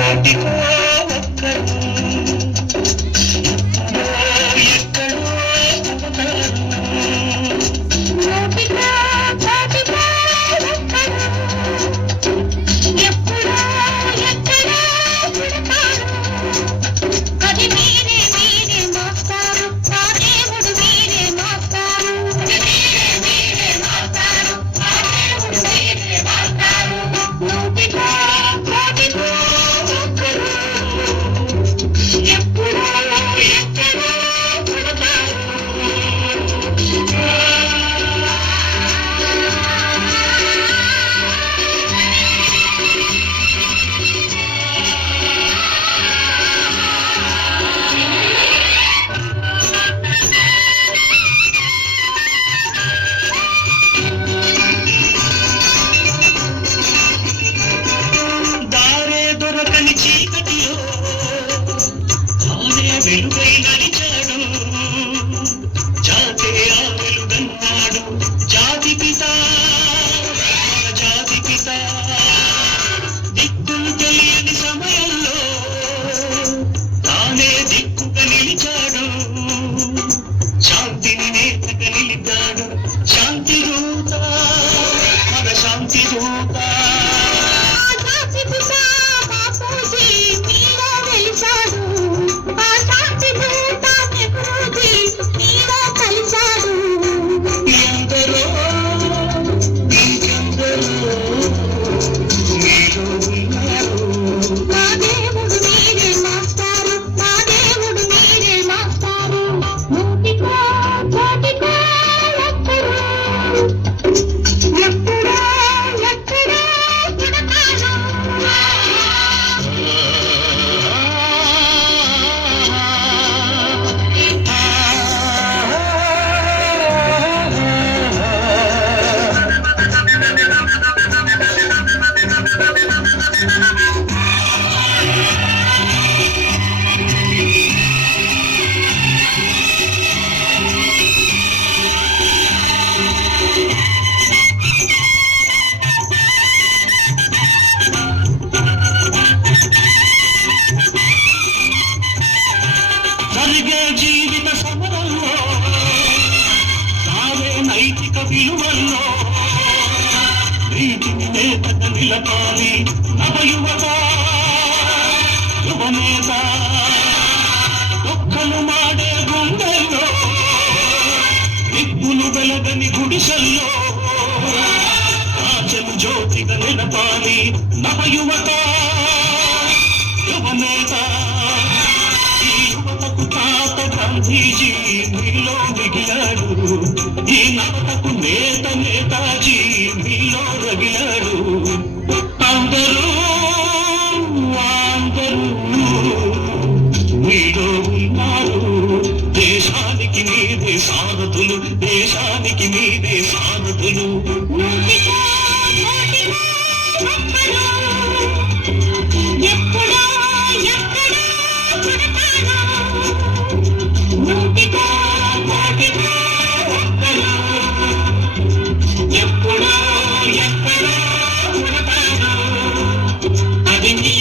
కోటికో ఒక్కడు ఎక్కడో అవతారం. కోటికో కోటికో ఒక్కడు ఎప్పుడో ఎక్కడో పుడతారు. అది మీరే మీరే మోస్తారు, ఆ దేవుడు మీరే మోస్తారు. మీరే మోస్తారు, ఆ దేవుడు మీరే మోస్తారు. కోటికో కోటికో ఒక్కడు ఎప్పుడో ఎక్కడో పుడతారు. దారే దొరకని చీకటిలో తానే వెలుగై నడిచాడు. జాతే ఆ వెలుగన్నాడు జాతి పిత, మన జాతి పిత. దిక్కులు తెలియని సమయంలో తానే దిక్కుగా నిలిచాడు. శాంతిని నేతగా నిలిపాడు. శాంతి దూత, మన శాంతి దూత. శాంతి దూత బాపూజీ మీలో వెలిశాడు. ఆ శాంతి దూత నెహ్రూజీ మీలో కలిశాడు. ఎందరో ఇంకెందరో మీలో ఉన్నారు. మా దేవుడు మీరే మాస్టారు, మా దేవుడు మీరే మాస్టారు. నూటికో కోటికో ఒక్కరు ఎప్పుడో ఎక్కడో పుడతారు. జరిగే జీవిత సమరంలో సాగే నైతిక విలువల్లో నీతిని నేతగా నిలపాలి నవయువత, యువనేత. ఒక్కలు మాడే గుండెల్లో దిక్కులు వెలగని గుడిసెల్లో కాచలు జ్యోతిగా నిలపాలి నవయువత, యువనేత. ఈ యువతకు తాత గాంధీజీ మీలో మిగిలాడు. ఈ నవతకు నేత నేతాజీ మీలో రగిలాడు. అందరూ అందరూ మీలో ఉన్నారు. దేశానికి మీదే సారథులు, దేశానికి మీదే సారథులు. నూటికో కోటికో ఒక్కరు ఎప్పుడో ఎక్కడో పుడతారు. నూటికో కోటికో ఒక్కరు ఎప్పుడో ఎక్కడో పుడతారు. అది మీ